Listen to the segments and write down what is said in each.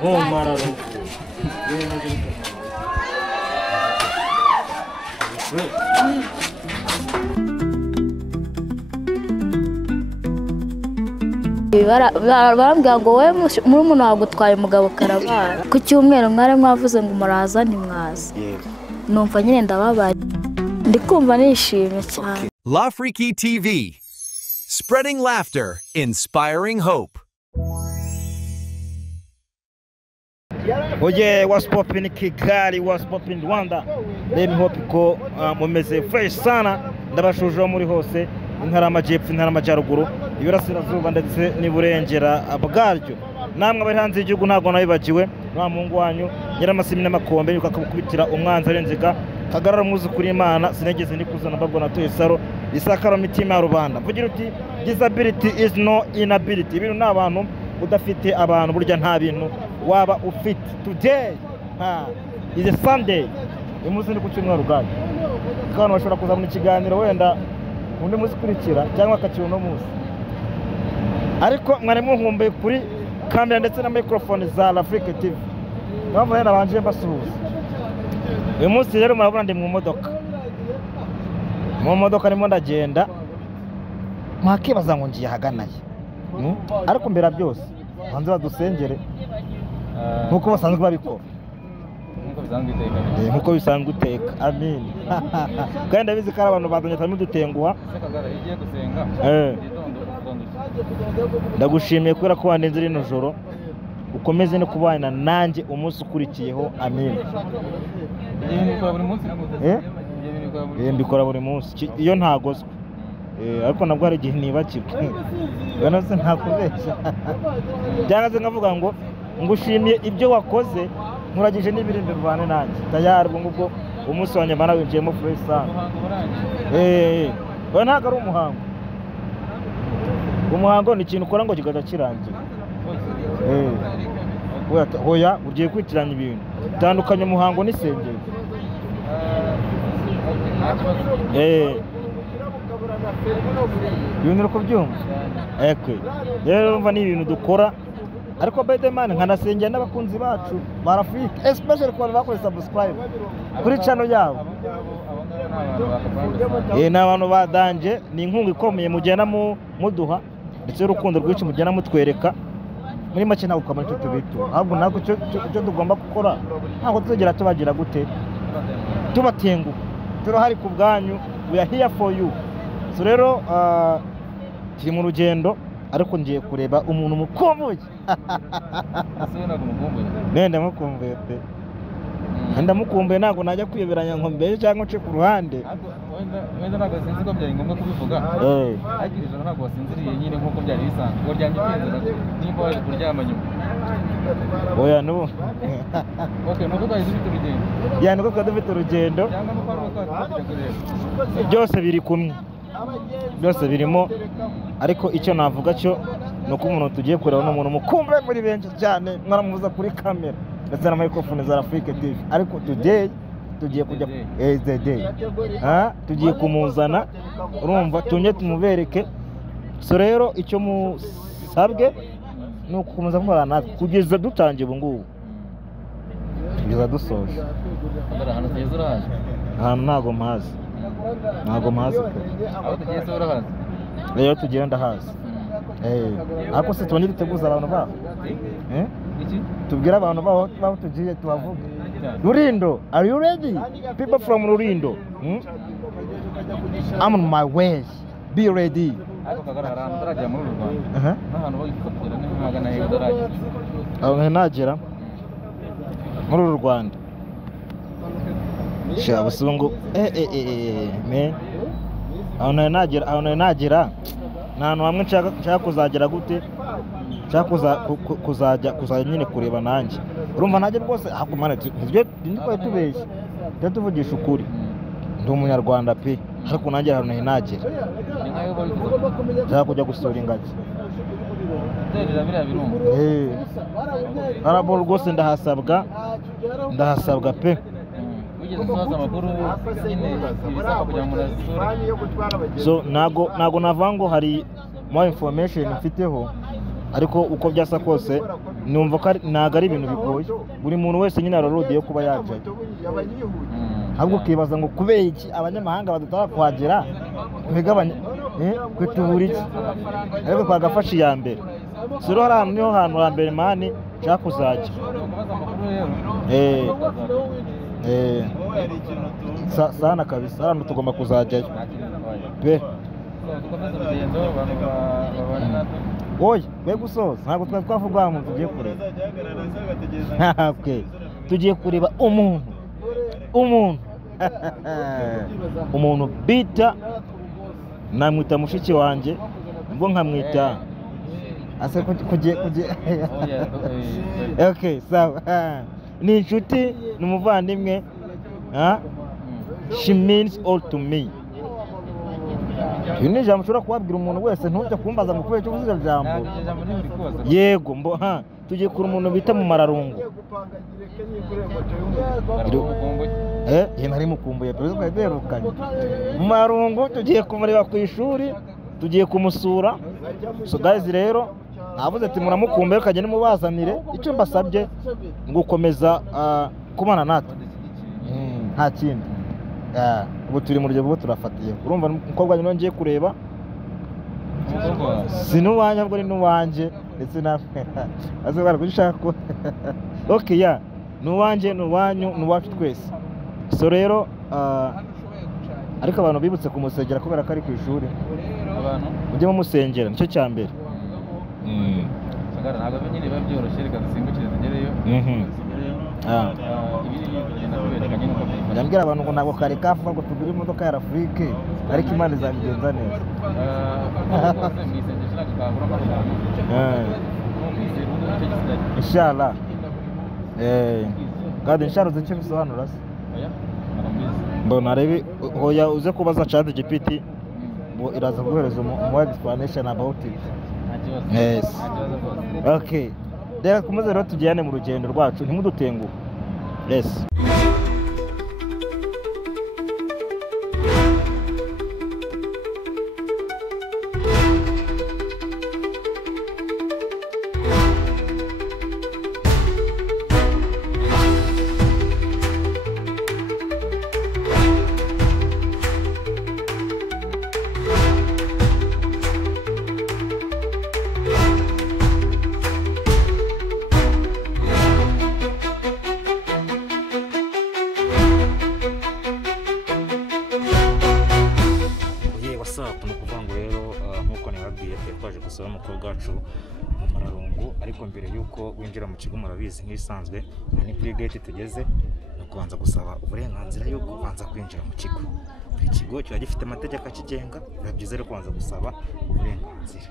Oh, mararo. barambwira ngo wowe muri umuntu wagutwaye umugabo karabara ku cyumweru mwari mwavuze ngo muraza ntimwaza numva nyine ndababaye ndi kumva nishimye cyane. Lafriki TV, spreading laughter, inspiring hope. Oye, what's poppin' Kigali, what's poppin' Rwanda? Let me hope ko mumeze fresh sana ndabashuje muri hose intara amajepfu intara amajyaruguru iburasirazuba ndetse n'iburengera bwaryo namwe bari hanze y'igihugu ntago nabibagiwe nta mungu wanyu nyiramasimi n'amakombe yuko akabukubitira umwanzi arenziga kagarara muzi kuri Imana sinegeze ndikuzana babwo natuye saro isakara mitima ya rubanda mvugira uti disability is no inability ibintu n'abantu udafite abantu burya nta bintu waba ufite. Today is a Sunday umunsi ndi ku cyumweru gaje kandi bashobora kuza mu kiganiro wenda undi muzi kurikira cyangwa akakira no muzi ariko mwari munkumbuye kuri kamera ndetse na microphone za Lafriki TV bamwe hera banje basuhuza uyu munsi rero murabona ndi mu modoka nimo ndagenda mwakibaza ngo ngiye haganaye ariko mbera byose hanze badusengere nkuko basanzwe babikora nkuko bisanzwe uteka amen kandi ndabizi ko abantu bazanye tamwe dutenguha ndagushimiye kubera ko wandenze rino joro ukomeze no kubana nanjye umunsi ukurikiyeho amen. Mbikora buri munsi iyo ntagozwe ariko nabwo hari igihe nibakirwa bana se ntakubeshya byagaze nkavuga ngo ngushimiye ibyo wakoze nkuragije n'ibirinde rubane nanjye tayari ubwo umunsi wanye bana winjiyemo fresh sana ntago ari umuhango ni ikintu ukora ngo kigaza kirangira hoya ugiye kwitiranya ibintu tandukanye umuhango n'isengero ibintu uko byumva rero urumva ni ibintu dukora ariko by the man nkanasengera n'abakunzi bacu barafite especially ko bakora subscribe kuri channel yabo n'abantu badanje ni inkunga ikomeye mugena muduha ndetse urukundo rwinshi mugena mutwereka muri make ntabwo twamara icyo tubitu ahubwo ntabwo icyo tugomba gukora ntabwo tuzagera tubagira gute tubatenguha turahari ku bwanyu we are here for you. So rero kiri mu rugendo ariko ngiye kureba umuntu mukumbuye ndamukumbuye pe ndamukumbuye ntabwo najya kwiyoberanya ngo mbere cyangwa nce ku ruhande wenda ntabwo sinzi ko byari ngombwa kubivuga ariko ijoro ntabwo wasinziriye nyine nk'uko byari bisanzwe waryamye utinze nimba waje kuryama nyuma oya nubu nuko twahise dufite urugendo nuko twari dufite urugendo byose biri kumwe byose birimo ariko icyo navuga cyo ni uko umuntu tugiye kureba n'umuntu mukumbuye muri benshi cyane mwaramuvuza kuri kamera ndetse na microphone za Lafriki TV ariko today tugiye kujya the day tugiye kumuzana urumva tunye tumubereke. So rero icyo musabwe ni ukukomeza kumurana kugeza dutangiye ubu ngubu kugeza dusoje ahantu ntago mpazi aho tugiye se urahazi rero tugiye ndahazi ariko se tubonye duteguza abantu baho tubwira abantu baho tugiye tubavuge. Rurindo, are you ready? People from Rurindo. I'm on my way. Be ready. Nagera muri uru Rwanda shabusungu me aho nagera nta hamwe nshaka kuzagera gute nshaka kuzajya nyine kureba nanjye urumva nanjye rwose hakumana ibyo ndikwaye tubeshye cyo tuvugisha ukuri ndi umunyarwanda pe ariko nanjye ahantu nagera nshaka kujya gusura ingagi arabo rwose ndahasabwa pe so nago navuga ngo hari more information mfiteho ariko uko byasa kose numva ko ntago ari ibintu bigoye buri muntu wese nyine ararodiye kuba yajyayo ahubwo ukibaza ngo kubera iki abanyamahanga badutara kuhagera twigabanya tubura iki ariko twagafashe iya mbere siro hari ahantu niho hantu hambere mani nshaka kuzajya sana kabisa hano tugomba kuzajyayo pe oya we gusoza ntabwo twari twavuga ngo tugiye kureba tugiye kureba umuntu bita namwita mushiki wanjye ubwo nkamwita ase kugiye okay sawa ni inshuti ni umuvandimwe she means all to me. Ni ijambo ushobora kubabwira umuntu wese ntujya kumbaza ngo kubera icyo uvuze ijambo yego mbo tugiye kura umuntu bita mu mararungu nari mukumbuye twari duherukanye mu mararungu tugiye kumureba ku ishuri tugiye kumusura so guys rero navuze ati muramukumbuye ukajya nimubazanire icyo mbasabye ngo ukomeza kubana natwe nta kindi ubu turi mu rugero bwo turafatiye urumva umukobwa nyine ngiye kureba si n'uwanjye ahubwo ni n'uwanjye ndetse nawe aze bari gushaka ko okay ya n'uwanjye n'uwanyu n'uwacu twese so rero ariko abantu bibutse kumusengera kubera ko ari ku ishuri abantu ujye mumusengera nicyo cya mbere ntabwo nyine biba byoroshye reka dusimbukire tugereyo nyambwira abantu ngo ntabwo kare kavuga ngo tugure imodoka ya Afrique ariko Imana izabigenza neza inshallah kandi inshallah uzi icyo bisobanura se mbona rebe hoya uze kubaza ChatGPT ngo iraza guhereza mu explanation about it. Yes. Okay. Reka kumeze rero tujyane mu rugendo rwacu ntimudutenguhe. Yes. Twaje gusaba umukobwa wacu mu mararungu ariko mbere yuko winjira mu kigo murabizi nk'isanzwe ni kuri gate tugeze no kubanza gusaba uburenganzira yo kubanza kwinjira mu kigo. Buri kigo kiba gifite amategeko akigenga biba byiza rero kubanza gusaba uburenganzira.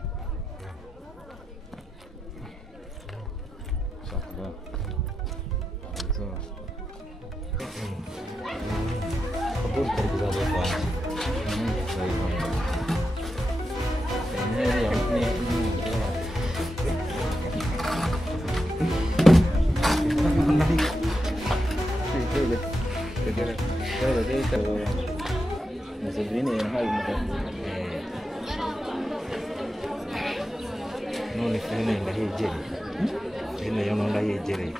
None fene ndahegereye fene yo ndayegereye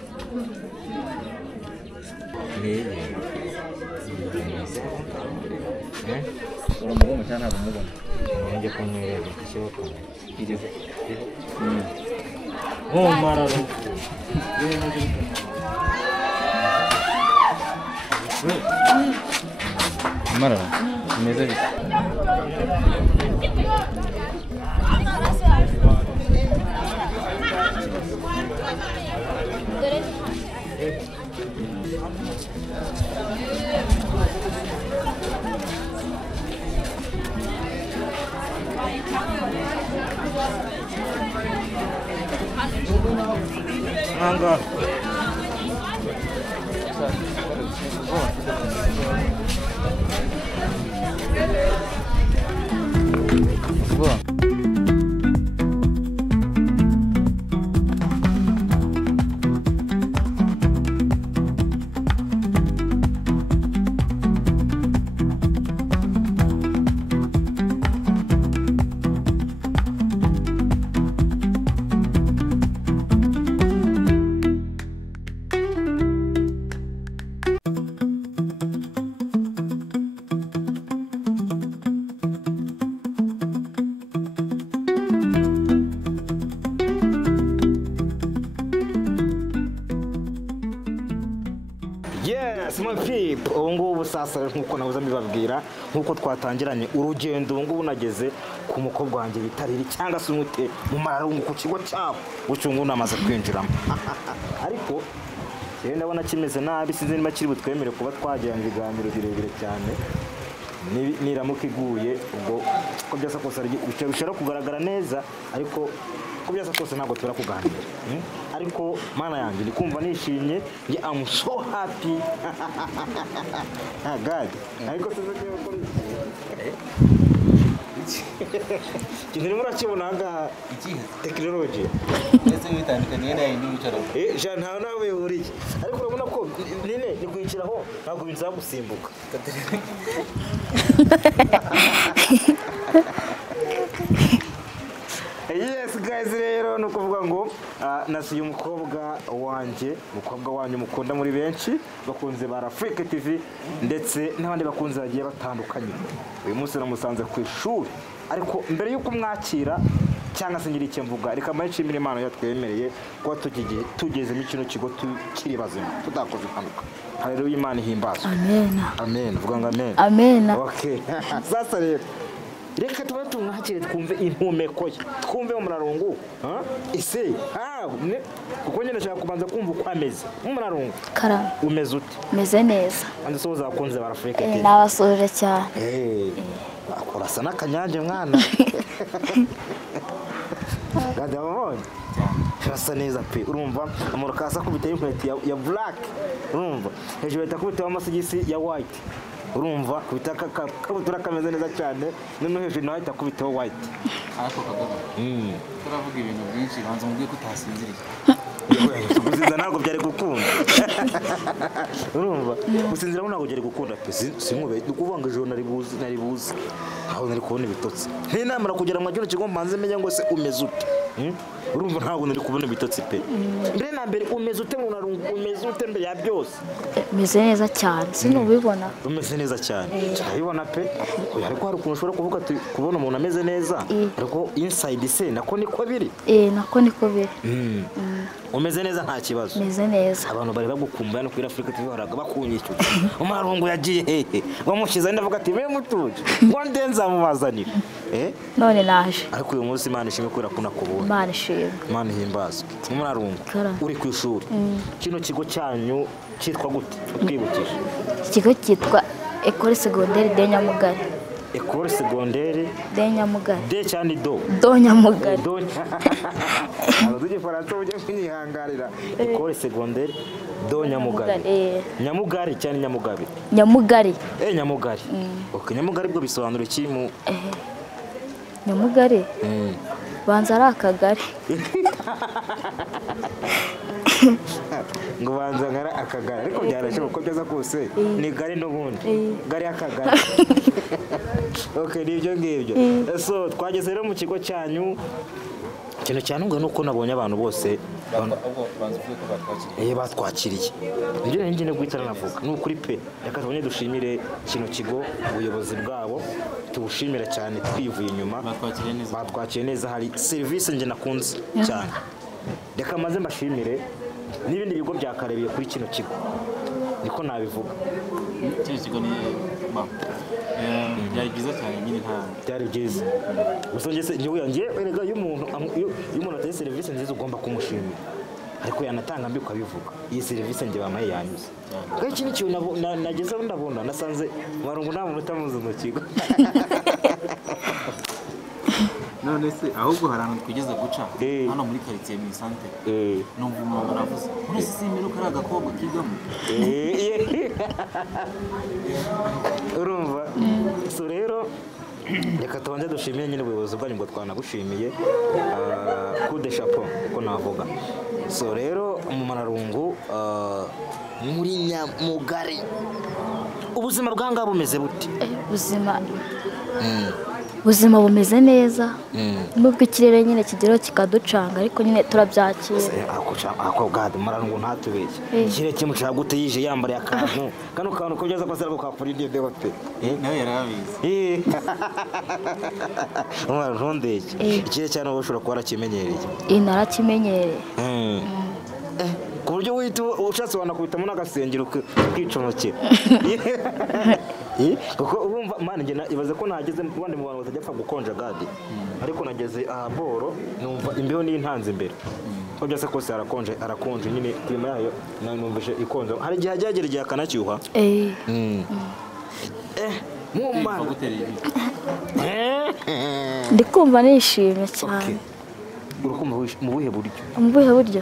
uramubona cyane ntabwo umubona nanjye kumwereka ishoboka igeze mararo mararo imeze bite Anga Simon Philip ubu ngubu sasa nkuko nabuze mbibabwira nkuko twatangiranye urugendo ubu ngubu nageze ku mukobwa wanjye bitariri cyangwa se umute mu mararungu ku kigo cyabo ucungu namaze kwinjiramo ariko rero ndabona kimeze nabi sinzi niba kiri butwemere kuba twagirana ibiganiro birebire cyane niramuka iguye ubwo ko byasa kose bishobora kugaragara neza ariko ko byasa kose ntabwo tubura kuganira ariko mana yanjye ndi kumva nishimye nge I'm so happy God ariko kintu nimura kibona nga technology ndetse bitandukanye nayo ndi wicara je nta nawe uri ariko urabona ko nene ni kwiciraho ntabwo binza gusimbuka Yes guys, rero no kuvuga ngo nasuye umukobwa wanyu mukunda muri benshi bakunze ba Africa TV ndetse n'abandi bakunze bagiye batandukanye. Uyu munsi namusanze ku ishuri ariko mbere yuko mwakira cyangwa se ngira icyo mvuga reka mayishimire Imana yatwemereye ko tugeze mu kino kigo tukiri bazima tudakoze impanuka. Haleluya, Imana ihimbazwe. Amen. Amen. Vuga ngo amen. Amen. Okay. Sasa rero reka tuba tumwakire twumve impumeko ye twumve umurarungu ise kuko nyine nashaka kubanza kumva uko ameze umurarungu Karame. umeze ute? Meze neza. Kandi so zakunze ba Africa TV. Nabasoje cyane. Akorasa n'akanyanje mwana. Gadabonye. Rasa neza pe urumva amurukasa kubita y'inkweto ya black urumva hejuru itakubita amasogisi ya white urumva kubitaka kabutura kameze neza cyane none hejuru naho itakubitaho white ariko kagabo turavuga ibintu byinshi banza mubwiye kutasinziriye gusinzira ntabwo byari gukunda urumva gusinzira ntabwo byari gukunda pe sinkube dukuvanga ijoro nari buzi aho nari kubona ibitotsi n'inamara kugira ngo agire kigo mbanze menya ngo se umeze ute urumva ntabwo nari kubona ibitotsi pe mbere na mbere umeze ute umeze ute mbere ya byose meze neza cyane sinubibona umeze neza cyane urabibona pe ariko hari ukuntu ushobora kuvuga kubona umuntu ameze neza ariko inside se nako niko biri nako niko biri umeze neza nta kibazo meze neza abantu bari bagukumbuye no kuri Africa TV baraga bakunyishyura umarungu yagiye hehe bamushize ndavuga ati mwe mutuje ngo ndenza mubazanira none naje ariko uyu munsi Imana ishimwe kubera ko nakubonye Imana ishimwe Imana ihimbazwe umarungu uri ku ishuri kino kigo cyanyu cyitwa gute twibukije ikigo cyitwa École Secondaire de Nyamugari École Secondaire de Nyamugari de cyane do Nyamugari Abaduje Faransa uje kwihangarira École Secondaire do Nyamugari Nyamugari cyane Nyamugari Nyamugari okay Nyamugari bwo bisobanura iki mu Nyamugari banza ari akagari ngo banza ngara akagari ariko byarashoboka ko byaza kose ni gari n'ubundi gari akagari okay nibyo ngibyo so twageze rero mu kigo cyanyu ikintu cyanungwe nuko nabonye abantu bose batwakiriye ibyo nari ngine guhita navuga ni ukuri pe reka tubone dushimire kino kigo ubuyobozi bwabo tubushimira cyane twivuye inyuma batwakiriye neza hari serivisi nge nakunze cyane reka maze mbashimire n'ibindi bigo byakarebiye kuri kino kigo niko nabivuga kino kigo ni byari byiza cyane nyine byari byiza gusa njye erega iyo umuntu ateye serivisi nziza ugomba kumushimira ariko yanatanga mbi ukabivuga iyi serivisi njye bamaye yanyuze kandi iki ni ikintu nagezeho ndabona nasanze warungu nta muntu utamuzi mu kigo none se ahubwo hari ahantu twigeze guca hano muri quartier mu santere numva umuntu aravuze muri simero kari agakobwa kigamo urumva so rero reka tubanze dushimiye nyine ubuyobozi bwanyu ngo twanagushimiye kude chapeau uko navuga so rero mu mararungu muri Nyamugari ubuzima bwanga bumeze bute ubuzima bumeze neza nubwo ikirere nyine kigeraho kikaducanga ariko nyine turabyakira ako gade mararungu ntatubeshye ikirere kimucanga gute yije yambariye akantu kano kantu ko byaza kwasara ko kakuri ndende bate nawe yarabizi umwana ntondeye ikirere cyane ushobora kuba arakimenyereye narakimenyereye ku buryo ushatse wanakubitamo n'agasengero kicomokera kuko urumva mani njye ibaze ko nageze wandi mu bantu batajya apfa gukonja gadi ariko nageze aha boro numva imbeho n'intanze imbere ko byose kose arakonje nyine klima yayo numvise ikonje hari igihe hagera igihe akanacyuha mumana ndi kumva nishimye cyane. urukumva mu buhe buryo? Mu buhe buryo?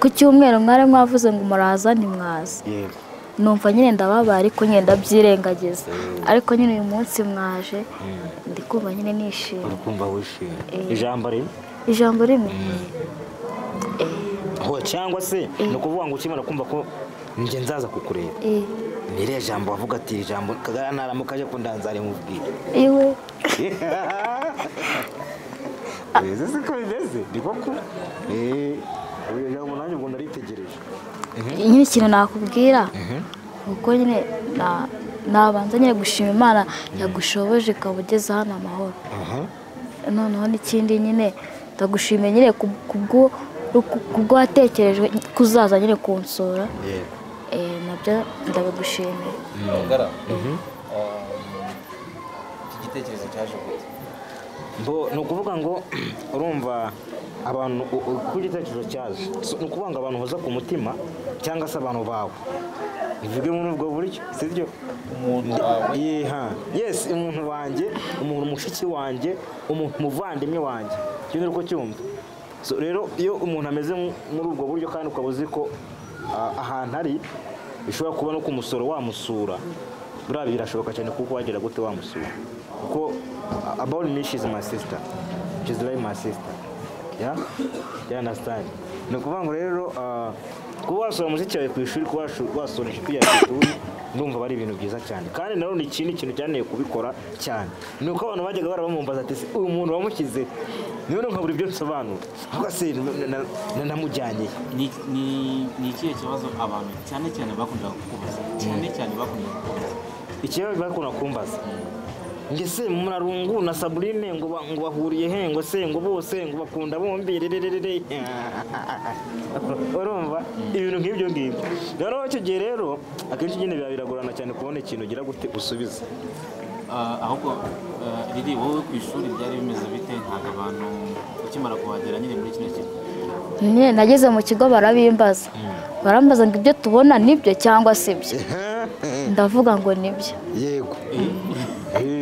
Ku cyumweru mwari mwavuze ngo muraza ntimwaza. Yego. Numva nyine ndababara ariko nyine ndabyirengagiza. Ariko nyine uyu munsi mwaje ndi kumva nyine nishimye. Urukumva wishimye. Ijambo rimwe? Ijambo rimwe. Ho cyangwa se no kuvuga ngo ukimara kumva ko nje nzaza kukureba. Nire jambo avuga ati ijambo kagara naramukaje ko ndanzare mubwira. Iwe. Ese ko bimeze ndiko ko uyu jambo nanjye ngo naritegereje. Nyine ikintu nakubwira uko nyine nabanza nyine gushima Imana yagushoboje kabugeza hano amahoro. Noneho n'ikindi nyine ndagushimiye nyine kubwo watekerejwe kuzaza nyine kunsura. Nabyo ndabigushimiye. Ngara iki gitekerezo cyaje gute? No kuvuga ngo urumva abantu ku gitekerezo cyaje no kuvuga ngo abantu hoza ku mutima cyangwa se abantu bawe bivuge muri ubwo buryo sibyo umuntu wawe yes umuntu wanjye umuntu mushiki wanjye umuntu muvandimwe wanjye cyane uko cyumva so rero iyo umuntu ameze muri ubwo buryo kandi ukabuzi ko ahantu ari bishobora kuba no ku musoro wamusura buriya birashoboka cyane kuko wagera gute wamusura kuko about me she's my sister, she's like my sister, yeah, you understand? No kuvuga ngo rero kuba wasura muziki yawe ku ishuri kuba wasura inshuti yawe ku ishuri ndumva bari ibintu byiza cyane kandi naro ni ikintu cyaneye kubikora cyane nuko abantu bajyaga barabamumbaza ati uyu muntu wamukize niyo nkabura ibyo nsobanura ahubwo se namujyanye ni ikihe kibazo abantu cyane bakunda kukubaza ikibazo bakunda kumbaza ngese Murarungu na Sabrine ngo bahuriye he ngo se ngo bose ngo bakunda bombi rererere urumva ibintu nk'ibyo ngibyo rero cyo gihe rero akenshi nyine biragorana cyane kubona ikintu ugira gute usubiza ahubwo riri wowe ku ishuri byari bimeze bite ntabwo abantu ukimara kuhagera nyine muri kino kigo nyine nageze mu kigo barabimbaza barambaza ngo ibyo tubona nibyo cyangwa se byo ndavuga ngo nibyo yego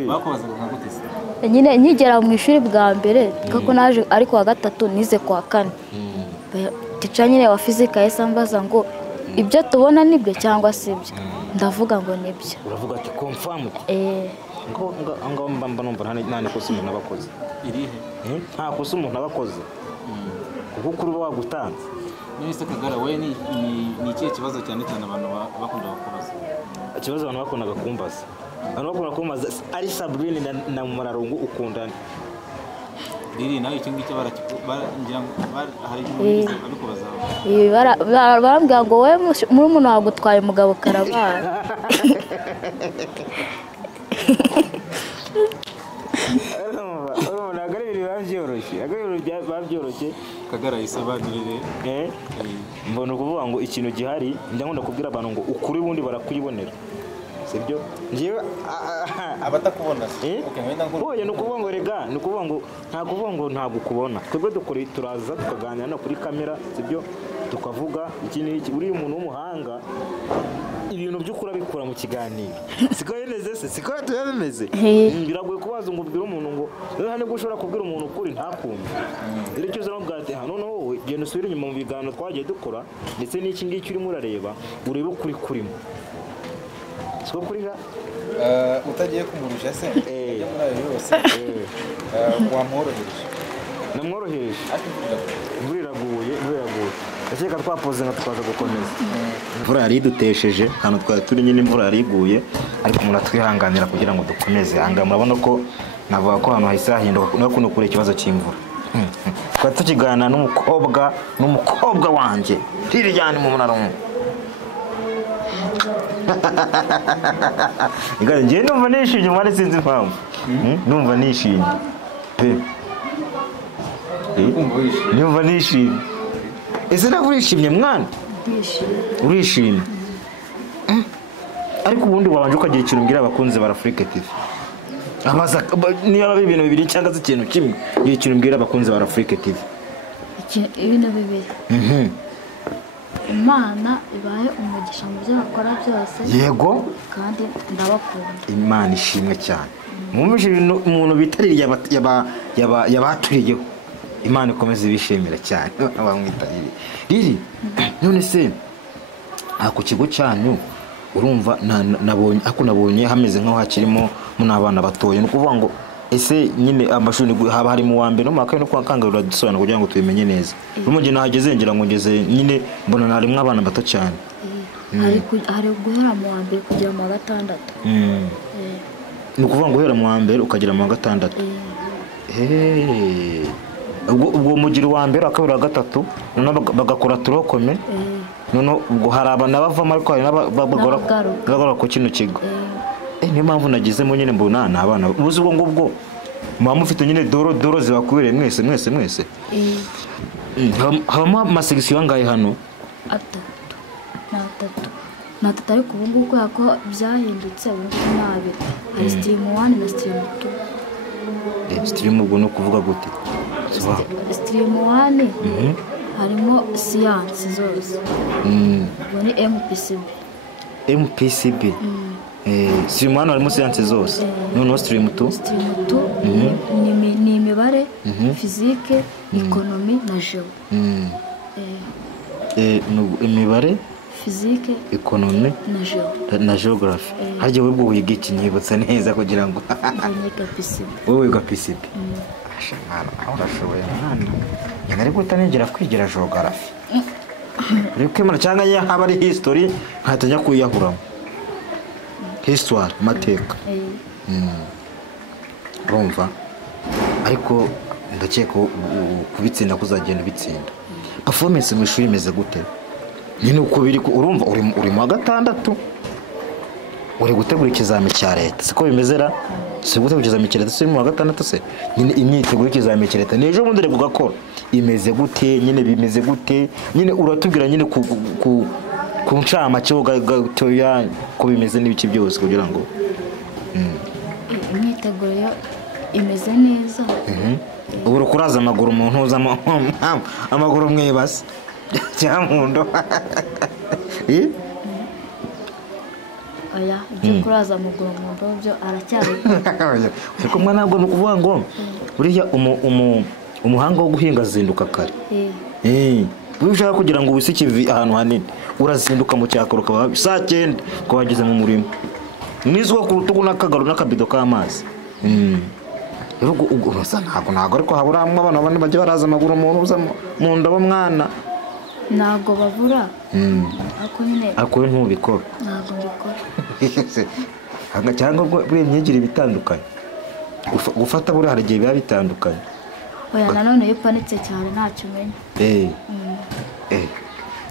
bakubaza ngo gute se nyine nkigera mu ishuri bwa mbere kuko naje ariko wa gatatu nize kwa kane tica nyine wa fizika yahise ambaza ngo ibyo tubona nibyo cyangwa se byo ndavuga ngo nibyo uravuga ati confirm ngo mba numva nta nikosa umuntu abakoze irihe nta kosa umuntu abakoze kuko kuri wagutanze Mr. Kagara we ni ikihe kibazo cyane abantu bakunda kubaza ikibazo abantu bakundaga kumbaza abantu bakunda kumbaza ari Sabrine na Murarungu ukundana riri nawe icyo ngicyo barangira hari ibintu babikubaza barambwira ngo wowe muri umuntu wagutwaye umugabo karabara babyoroshye Kagara yisobanurire mbona ukuvuga ngo ikintu gihari ndakunda kubwira abantu ngo ukuri bundi barakuyibonera sibyo ngiye abatakubona oye nukuvuga ngo rega nukuvuga ngo nta kuvuga ngo ntabwo ukubona twebwe dukora turaza tukaganira no kuri kamera sibyo tukavuga iki uri umuntu w'umuhanga ibintu by'ukura bikura mu kiganiro siko bimeze se siko tuyabimeze biragoye kubaza ngo ubwire umuntu ngo none nibwo ushobora kubwira umuntu ukuri ntakumve rero cyo zero bwate hano no wowe genda usubire inyuma mu biganiro twagiye dukora ndetse n'iki ngiki urimo urareba urebe ukuri kurimo siko kurira utagiye kumurusha se ajya muri ayo yose wamworohereje namworohereje imvura iraguye ndakeka twapoze nka twaza gukomeza imvura yari idutesheje hano twari turi nyine imvura yari iguye ariko umuntu atwihanganira kugira ngo dukomeze hanga murabona ko navuga ko hano hahise hahinduka no kuno kure ikibazo cy'imvura twari tukiganira n'umukobwa wanjye ntirijyane mu Murarungu njye numva nishimye mwari sinzi impamvu numva nishimye numva nishimye ese nawe urishimye mwana urishimye ariko ubundi wabanje ukagira ikintu mbwira abakunzi ba Africa TV niba ari ibintu bibiri cyangwa se ikintu kimwe gira ikintu mbwira abakunzi ba Africa TV ibintu bibiri Imana ibahe umugisha mu byo bakora byose yego kandi ndabakunda Imana ishimwe cyane mwumvise umuntu bitaririye yabaturiyeho Imana ikomeze ibishimira cyane abamwitaririye riri none se ku kigo cyanyu urumva nabonye hameze nkaho hakirimo n'abana batoye no kuvuga ngo ese nyine amashuri haba hari mu wa mbere no mu kabiri no kwakangarura dusobanura kugira ngo tubimenye neza n'umujye nahageze ngira ngo ngeze nyine mbona narimwe abana bato cyane hari guhera mu wa mbere kugera mu wa gatandatu ni ukuvuga ngo uhera mu wa mbere ukagera mu wa gatandatu ubwo mugira uwa mbere akabiri wa gatatu noneho bagakora turokome noneho ubwo hari abana bavamo ariko hari n'abagora ku kino kigo niyo mpamvu nagizemo nyine mbona ni abana ubuze ubwo ngubwo muba mufite nyine doro zibakwiriye mwese habamo amasegisiyo angahe hano atatu ariko ubu ngubu kubera ko byahindutse ubu ngubu ni abiri hari sitirimu 1 na sitirimu 2 sitirimu ubwo ni ukuvuga gute sitirimu 1 harimo siyansi zose ubwo ni MPCB sitirimu 1 harimo siyansi zose noneho sitirimu 2 ni imibare fizike ekonomi na jeo imibare fizike ekonomi na geography harya webwo wiga iki nyibutsa neza kugira ngo wowe wiga PCB ashimana aho urashoboye mwana nyine ari gutangira kwigira geography reka imana cyangwa ya haba ari history nkatajya kuyahuramo histoire mateka urumva ariko ndakeka kubitsinda kuzagenda bitsinda performance mu ishuri imeze gute nyine uko biri urumva uri mu wa gatandatu uri gutegura ikizami cya leta siko bimezera si gutegura ikizami cya leta si mu wa gatandatu se nyine imyiteguro y'ikizami cya leta nejo bundi rego gakora imeze gute nyine bimeze gute nyine uratubwira nyine ku ncama cyo gatoya ko bimeze n'ibiki byose kugira ngo imyiteguro imeze neza ubura kuraza amaguru umuntu uzamo amaguru mwebase cyamundo oya ibyo kuraza amaguru mu byo aracyari ariko mwana ntabwo ni ukuvuga ngo buriya umuhanga wo guhinga azinduka kare iyo ushaka kugira ngo wisikive ahantu hanini urazinduka mu cyakora ukaba saa 9 ko wageze mu murimo nizwo ku rutugu n'akagaru n'akabido k'amazi ubwo urasa ntabwo ariko haburamwe abana bane bajya baraza amaguru umuntu uza mu ndobo mwana ntabwo babura ako nyine ako ntubikora ntabwo mbikora cyangwa buri myigire bitandukanye gufata buri hari igihe biba bitandukanye oya nanone iyo upanitse cyane ntacyo umenya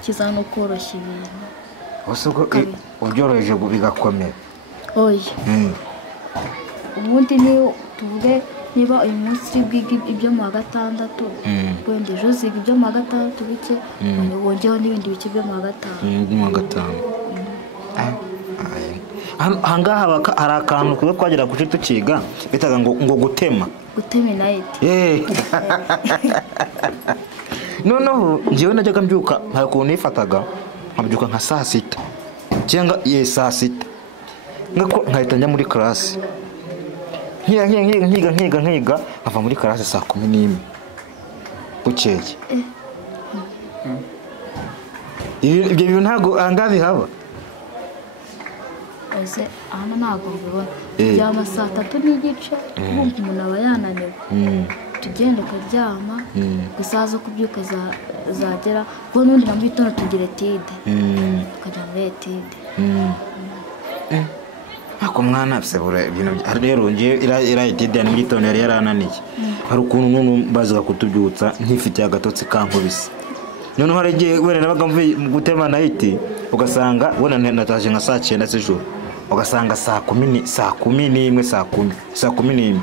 kiza no koroshya ibintu bose ubwo ubyoroheje bigakomera oya ubundi niyo tuvuge niba uyu munsi bwiga ibyo mu wa gatandatu wenda ejo ziga ibyo mu wa gatandatu bike wongeyeho n'ibindi bice byo mu wa gatanu ahangaha hari akantu kuba twagera ku cyo tukiga bitaga ngo gutema inayiti noneho njyewe najyaga mbyuka nta kuntu nifataga nkabyuka nka saa 6 cyangwa saa 6 nkahita njya muri classe nkiga nkava muri classe saa 11 bukeye ibyo bintu ntabwo angazi haba ese hano ntabwo mbibona byama saa 3 n'igice umuntu aba yananiwe tugenda ukaryama gusa zo kubyuka zagera bo n'undi na mugitondo tugira etide tukajya muri etide ako mwana sebura ibintu rero ngiye ira etide ya mugitondo yari yarananiye hari ukuntu none bazaga kutubyutsa nkifitiye agatotsi kankubise noneho hari igihe wera nabaga mvuye mu gutema nayiti ugasanga wona nataje nka saa 9 z'ijoro ugasanga saa 10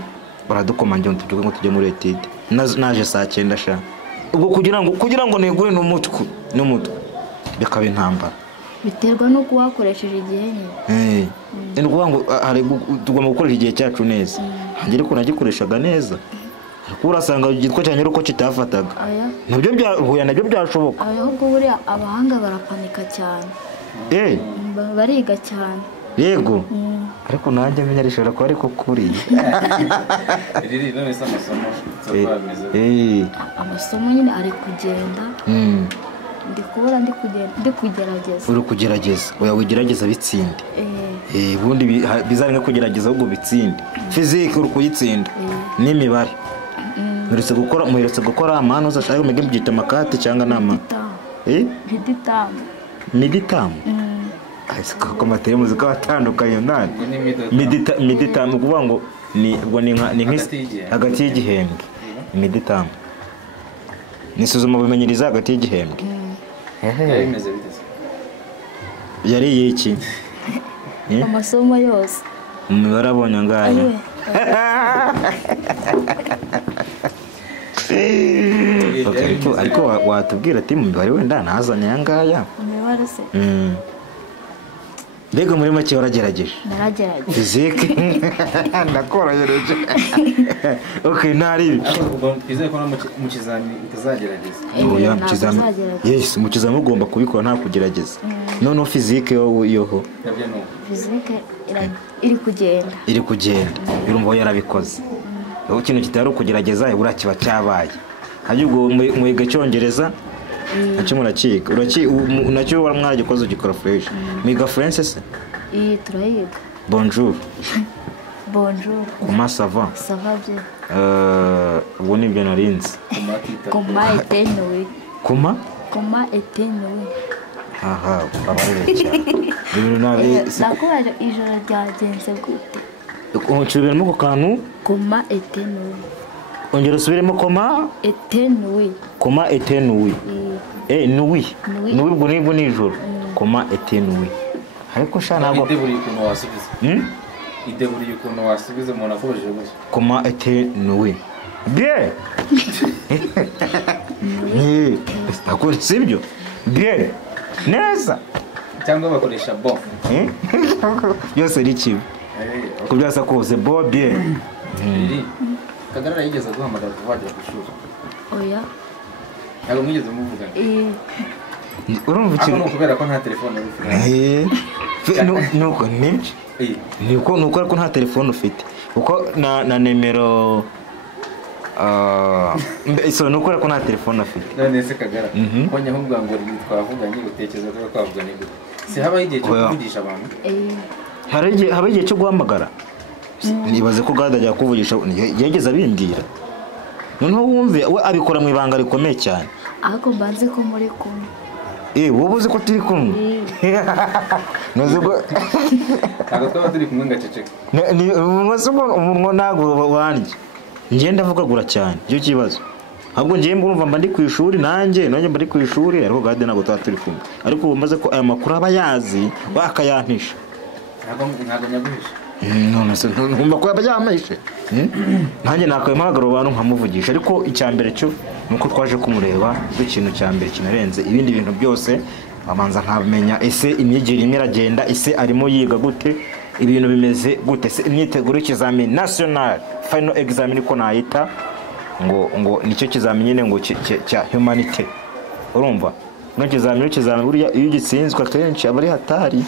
baradukomanje tubyuke ngo tujye muri etide naje saa 9 sha ubwo kugira ngo neguye n'umutwe bikaba intambara biterwa nuko wakoresheje igihe nyine ni ukuvuga ngo tugomba gukoresha igihe cyacu neza ngere ko nagikoreshaga neza ariko urasanga igitwa cyane uko kitafataga nabyo byashoboka ahubwo buriya abahanga barapanika cyane bariga cyane yego ariko nanjye menya rishobora kuba ariko kuri amasomo nyine ari kugenda ndi kugerageza uri kugerageza oya wigerageza bitsinde ubundi bizari nko kugerageza ahubwo bitsinde fizike uri kuyitsinda n'imibare muheretse gukora amahano uzashaka umege byita amakate cyangwa nama miditamu ko mateye muzika watandukanye nani miditamu kuvuga ngo ni hagati y'igihembwe miditamu nisuzuma bumenyeriza hagati y'igihembwe yari iki amasomo yose barabonye angahe ariko watubwira ati mu mibare wenda ntazanye ayangaya imibare se mbega muri make waragerageje naragerageje fizike ndakorohereje ntari twizeye ko mu kizami utazagerageza yes mu kizami ugomba kubikora nta kugerageza noneho fizike yoho fizike iri kugenda birumva yarabikoze ikintu kitari ukugerageza ibura kiba cyabaye ahubwo mwiga cyongereza nacyo murakiga nacyo mwaragikoze ugikora fresh mwiga France se turayiga bonjour comment ça va bien ubu ni byo narinzi comment éteindre aha abarere cyane nakubaje ijoro ryagenze gute uncubiremo ku kantu comment éteindre ongera usubiremo comment éteindre nuit ubwo nibwo nijoro comment éteindre ariko sha ntabwo ideburiye ukuntu wasubiza umuntu akubajije gutya comment éteindre bien akora sibyo bien neza cyangwa bakoresha bon byose ari kimwe ko byasa kose bon bien Kagarara yigeze guhamagara kuvajya ku ishuri oya ntabwo mwigeze muvugana urumva ikintu kubera ko nta telefone ufite nuko ariko nta telefone ufite uko na nimero nuko ariko nta telefone afite none se Kagara ko nyahubwa ngo twavuganye utekereza ko twavuganye gute si habaho igihe cyo kuvugisha abantu haba igihe cyo guhamagara nibaze ko gahunda ajya kuvugisha yageze abimbwira noneho wumve we abikora mu ibanga rikomeye cyane ariko mbanze ko muri kumwe wowe uzi ko turi kumwe ntabwo twaba turi kumwe ngaceceka umunwa ntabwo wanjye ngenda avugagura cyane icyo kibazo ahubwo ngiye mbumva mba ndi ku ishuri nanjye mba ndi ku ishuri ariko gahunda ntabwo tuba turi kumwe ariko ubu maze ko aya makuru aba yazi bakayampisha ntabwo nyaguhisha none se ntumva ko yaba yampishe nanjye nakamuhamagara abantu nkamuvugisha ariko icya mbere cyo nuko twaje kumureba icyo kintu cya mbere kinarenze ibindi bintu byose bamanza nkamenya ese imyigire imwe iragenda ese arimo yiga gute ibintu bimeze gute se imyiteguro y'ikizamini national final examen ko nayita ngo nicyo kizamini nyine ngo cya humanity urumva n'ikizamini buriya iyo ugitsinzwe akenshi aba ari hatari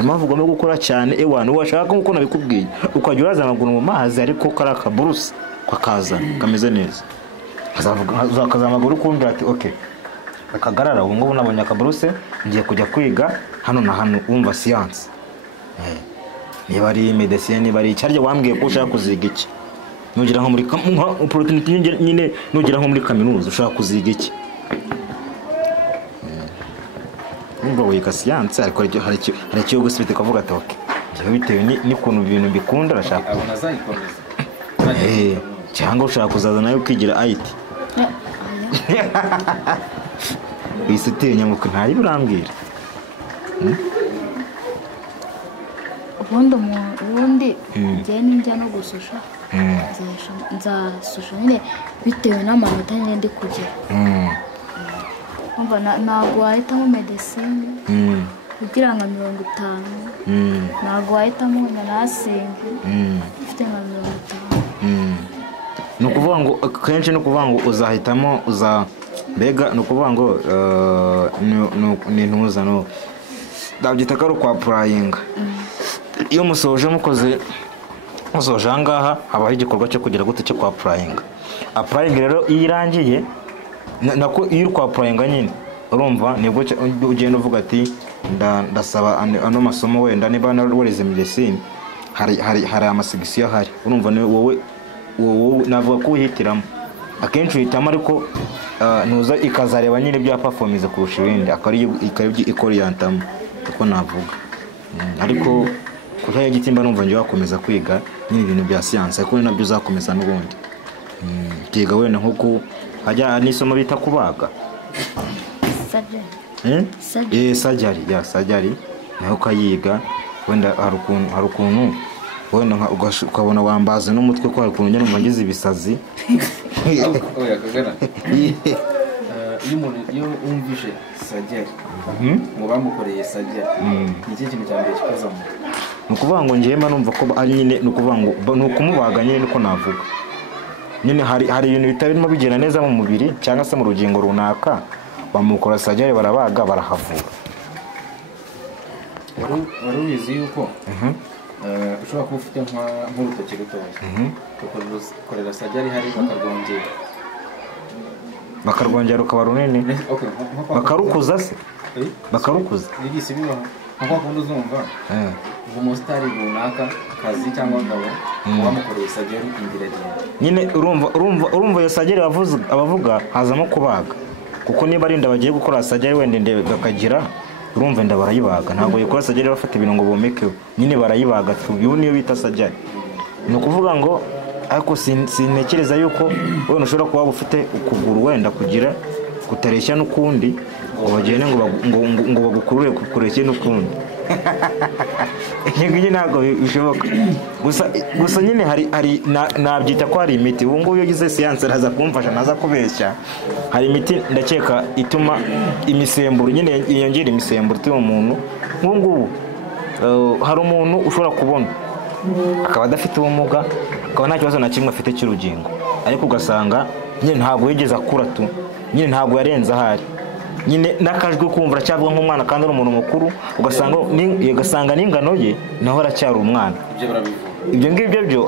impamvu ugomba gukora cyane ewana washaka nkuko nabikubwiye ukajya uraza amaguru mu mazi ariko kari akaburusi kakazana kameze neza akaza amaguru ukumbwira ati okay akagarara ubu ngubu nabonye akaburuse ngiye kujya kwiga hano na hano wumva siyansi niba ari medecine niba ari icyarya wambwiye ko ushaka kuziga iki nugira nko muri nyine nugira nko muri kaminuza ushaka kuziga iki umva wiga siyansi ariko hari icyo gusubita ukavuga ati okay ngiye bitewe n'ukuntu ibintu mbikunda urashaka abona azayikomeza cyangwa ushaka kuzaza nawe ukigira IT wisutiye nyamuko ntari burambwira ubundi njye ninjya no gususha nzasosha nyine bitewe n'amanota nyine ndi kugira. Ntabwo wahitamo medecine kugira nka 50, ntabwo wahitamo nka nursing ufite nka 50. Ni ukuvuga ngo kenshi ni ukuvuga ngo uzahitamo mbega ni ukuvuga ngo ni ntuza no ndabyita ko ari kwa purayinga. Iyo musoje musoje ahangaha habaho igikorwa cyo kugira gute cyo kwa purayinga. Apurayinga rero iyo irangiye nako iyo uri kwa purayinga nyine urumva nibwo ugenda uvuga ati ndasaba ano masomo wenda niba narwarize medecine hari amasigisiyo ahari urumva ni wowe navuga ko uhitiramo akenshi uhitamo ariko ntuza ikazareba nyine ibya performance kurusha ibindi akari ikoriyantamo uko navuga ariko kuko igitimba numva ngiye wakomeza kwiga nyine ibintu bya science ariko nabyo uzakomeza n'ubundi kiga wenda nkuko hajya n'isomo bita kubaga sajari naho kayiga wenda hari ukuntu wenda ukabona wambaze n'umutwe ko hari ukuntu njye numva ngize ibisazi. Oya kagana iyo wumvise sajari mu bamukoreye sajari ni iki kintu cya mbere kikozamo? Ni ukuvuga ngo njyemba numva ko ari nyine ni ukuvuga ngo ni ukumubaga nyine niko navuga nyine hari ibintu bitarimo bigera neza mu mubiri cyangwa se mu rugingo runaka bamukora sajari barabaga barahavura. wari ubizi yuko ushobora kuba ufite nk'urutoki rutoya ukorera sajari hari bakarwongera rukaba runini bakarukuza se bakarukuza n'igisi bibaho nko kundi uzumva umusitari runaka kazi cyangwa ngabo wamukoreye sajari indiragenda nyine urumva iyo sajari abavuga hazamo kubaga kuko niba ari inda bagiye gukora sajari wenda ndebe bakagira urumva inda barayibaga ntabwo yikora sajari bafata ibintu ngo bomekeho nyine barayibaga tubiyo niyo bita sajari. Ni ukuvuga ngo ariko sintekereza yuko wenda ushobora kuba ufite ukuguru wenda kugira kutareshya n'ukundi ngo bagende ngo bagukurure kukureshya n'ukundi nyine ntabwo bishoboka gusa nyine hari nabyita ko hari imiti ubu ngubu iyo ugize siyanse araza kumfasha naza kubeshya hari imiti ndakeka ituma imisemburo nyine yongera imisemburo ituma umuntu nk'ubu ngubu hari umuntu ushobora kubona akaba adafite ubumuga akaba nta kibazo na kimwe afite cy'urugingo ariko ugasanga nyine ntabwo yigeze akura nyine ntabwo yarenze ahari nyine nakajwe kumva cyangwa nk'umwana kandi ari umuntu mukuru ugasanga n'ingano ye naho aracyari umwana. Ibyo ngibyo byo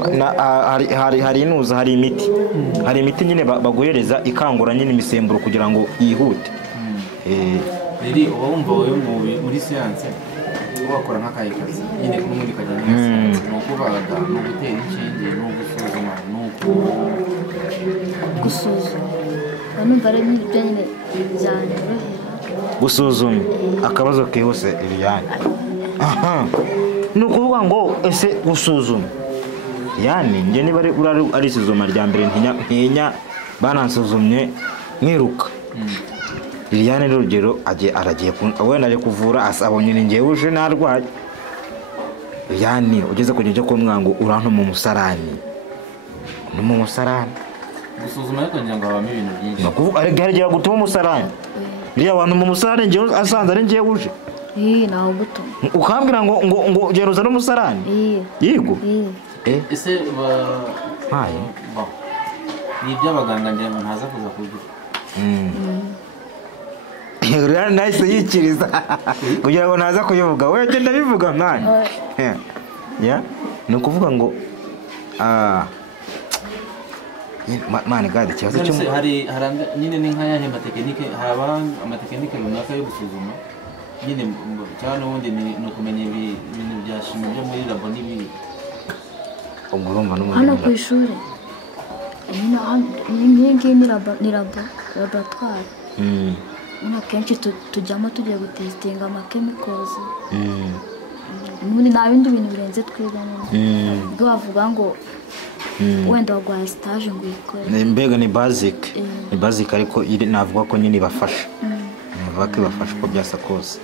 hari inuza hari imiti nyine baguhereza ikangura nyine imisemburo kugira ngo yihute. Riri uba wumva wowe muri siyanse wakora nk'akayi kazi nyine n'ubundi kajyanye na siyanse ni ukubaga ni ugutera inshinge ni ugusuzuma ni gusuzuma numva ari ibyo nyine byanyorohera gusuzuma akabazo kihuse Liliane. Ni ukuvuga ngo ese gusuzuma yani njye niba ari isuzuma rya mbere ntinya banansuzumye mwiruka Liliane n'urugero aragiye wenda aje kuvura asabonye ningiye uje narwaye Liliane ugeze ku gihe cyo kumwanga urantu mu musarani gusuzuma ariko ngira ngo habamo ibintu byinshi. Nakuvuga ari gutuma umusarani biriya abantu mu musarani ngiye asanze ari ngiye uje naho guto ukambwira ngo geruza n'umusarani yego ese ni iby'abaganga ngira ngo ntaza kuza kugira Liliane nahise yikiriza kugira ngo ntaza kuyivuga we genda bivuga mwana ni ukuvuga ngo mani gadi kibazo cyo hari nyine ni nka yahe matekinike haba amatekinike runaka yo gusuzuma nyine cyane ubundi ni ukumenya ibintu bya shimi byo muri labo n'ibindi umurumva hano ku ishuri ngiyi ni laboratwari akenshi tujyamo tugiye gutesitinga amakemikozi ubundi nta bindi bintu birenze twiga ubwo bavuga ngo wenda wagwaye stage ngo uyikore mbega ni basic ariko navuga ko nyine ibafasha bavuga ko ibafasha uko byasa kose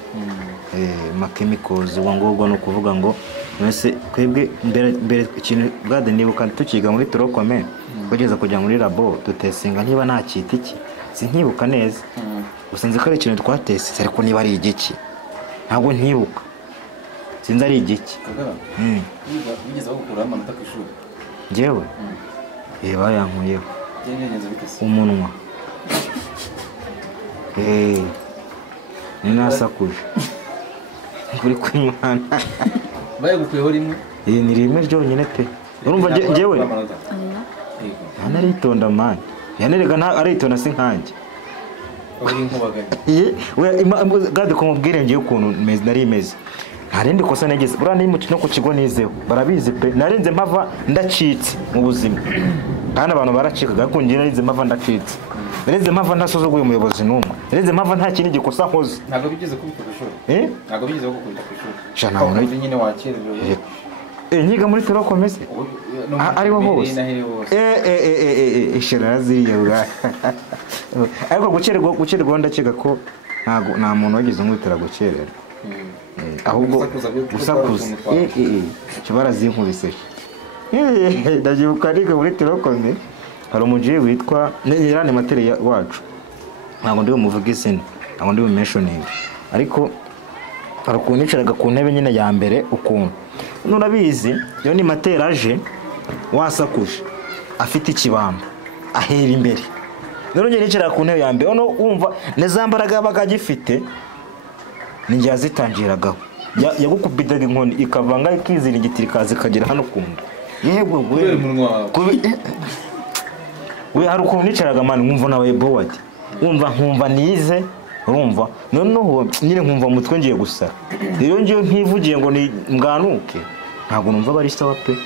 makemikozi ubu ngubwo ni ukuvuga ngo mwese twebwe mbere ikintu bwade nibuka tukiga muri turokome bageza kujya muri labo dutesinga niba nta kiti iki sinkibuka neza gusa nzi ko ari ikintu twatesise ariko niba ari igiki ntabwo nkibuka sinzi ari igiki bigeze bagukuraho amanota ku ishuri njyewe bayankuyeho umunwa ninasakuje kuri kwimana bayagukuyeho rimwe ni rimwe ryonyine pe urumva njyewe yanaritonda mani yanerega aritonda si nkanjye gade ko mubwire ngiye ukuntu nari imeze ntarindi kosa negeze buriya ni no ku kigo nizeho barabizi pe narinze mpava ndacitse mu buzima kandi abantu baracikaga ariko njye narinze mpava ndacitse narinze mpava ntasozoguye umuyobozi n'umwe narinze mpava nta kindi gikosa nkoze ntabwo bigeze kubikora ku ishuri ntabwo bigeze gukunda ku ishuri ntabwo nyine wakererewe nyiga muri turakomeze ariho hose ishera ziriya bwa ariko gukererwa ndakeka ko nta muntu wagize nk'utera gukerera ahubwo gusakuza barazinkubise ndabyibuka niga muri turokome hari umujiyi witwa nyirane materi wacu ntabwo ndi bumuvuge izina ntabwo ndi bumeshoninge ariko hari ukuntu yicaraga ku ntebe nyine ya mbere ukuntu nurabizi iyo ni materi aje wasakuje afite ikibamba ahera imbere rero njye nicara ku ntebe ya mbere no wumva neza mbaraga yabaga agifite ninjye yazitangiragaho yagukubidaga inkoni ikavanga ikizira igitiri kazi kagera hano kunda yego we hari ukuntu nicaraga mani nkumva nawe board nkumva nize urumva noneho nyine nkumva umutwe ngiye gusara rero ngiye ntivugiye ngo ni mganuke ntabwo numva bari sawa pe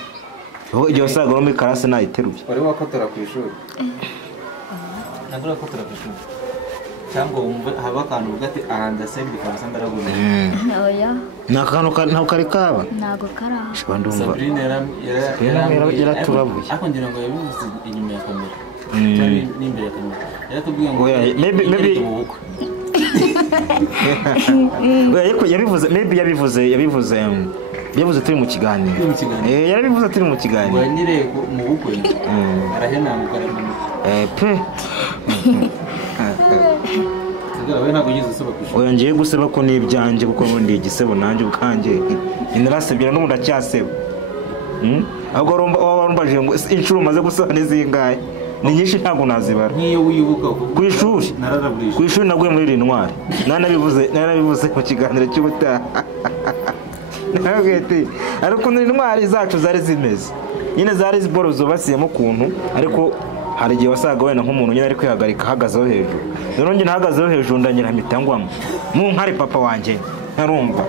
igihe wasaga no muri karase nayiteruye wari wakotora ku ishuri ntabwo wakotora ku ishuri cyangwa wumva haba akantu uvuga ati ndasembi kabisa ndarabona oya ntabwo kari kaba ntabwo karaho shobora ndumva Sabrine yaraturabuye ariko ngira ngo yabivuze inyuma ya kamera cyane n'imbere ya kamera yaratubwiye ngo maybe yabivuze turi mu kiganiro yarabivuze turi mu kiganiro wanyire mu bukwe arahenamuka pe oya ngiye guseba ko n'ibyanjye kuko ndi igisebo nanjye ubwanjye inarasebye n'ubu ndacyaseba ahubwo warumbaje ngo inshuro umaze gusaba n'izingahe ni nyinshi ntabwo nazibara nk'iyo wibuka ku ishuri naguye muri iri ntwari narabivuze mu kiganiro cy'ubutaha ariko intwari zacu zari zimeze nyine zari siporo zubasiyemo ukuntu ariko hari igihe wasaga wenda nk'umuntu nyine ari kwihagarika ahagazeho hejuru rero njye nahagazeho hejuru ndanyira mpita ngwamo mu nkari papa wanjye ntarumva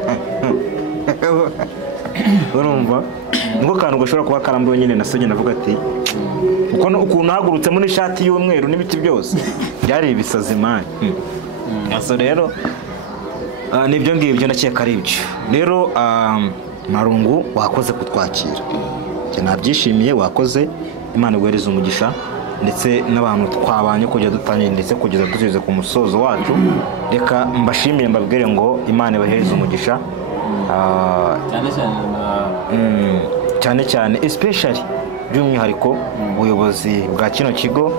urumva niko kantu gashobora kuba karambuye nyine nasonye navuga ati ukuntu nahagurutsemo n'ishati y'umweru n'ibiti byose byari ibisazi mani so rero nibyo ngibyo ndakeka ari ibyo rero Marungu wakoze kutwakira nabyishimiye wakoze Imana iguhereze umugisha ndetse n'abantu twabanye kujya dutangira ndetse kugeza dusize ku musozo wacu reka mbashimire mbabwire ngo Imana ibahereze umugisha cyane cyane especially by'umwihariko ubuyobozi bwa kino kigo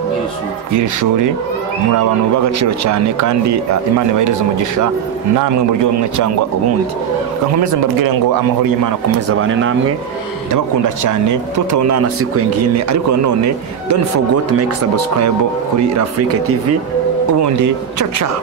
iri shuri muri abantu b'agaciro cyane kandi Imana ibahereze umugisha namwe mu buryo bumwe cyangwa ubundi nkomeze mbabwire ngo amahoro y'Imana akomeze abane namwe ndabakunda cyane tutabonana siku ngine ariko none don't forget to make subscribe kuri Africa TV ubundi ciao ciao.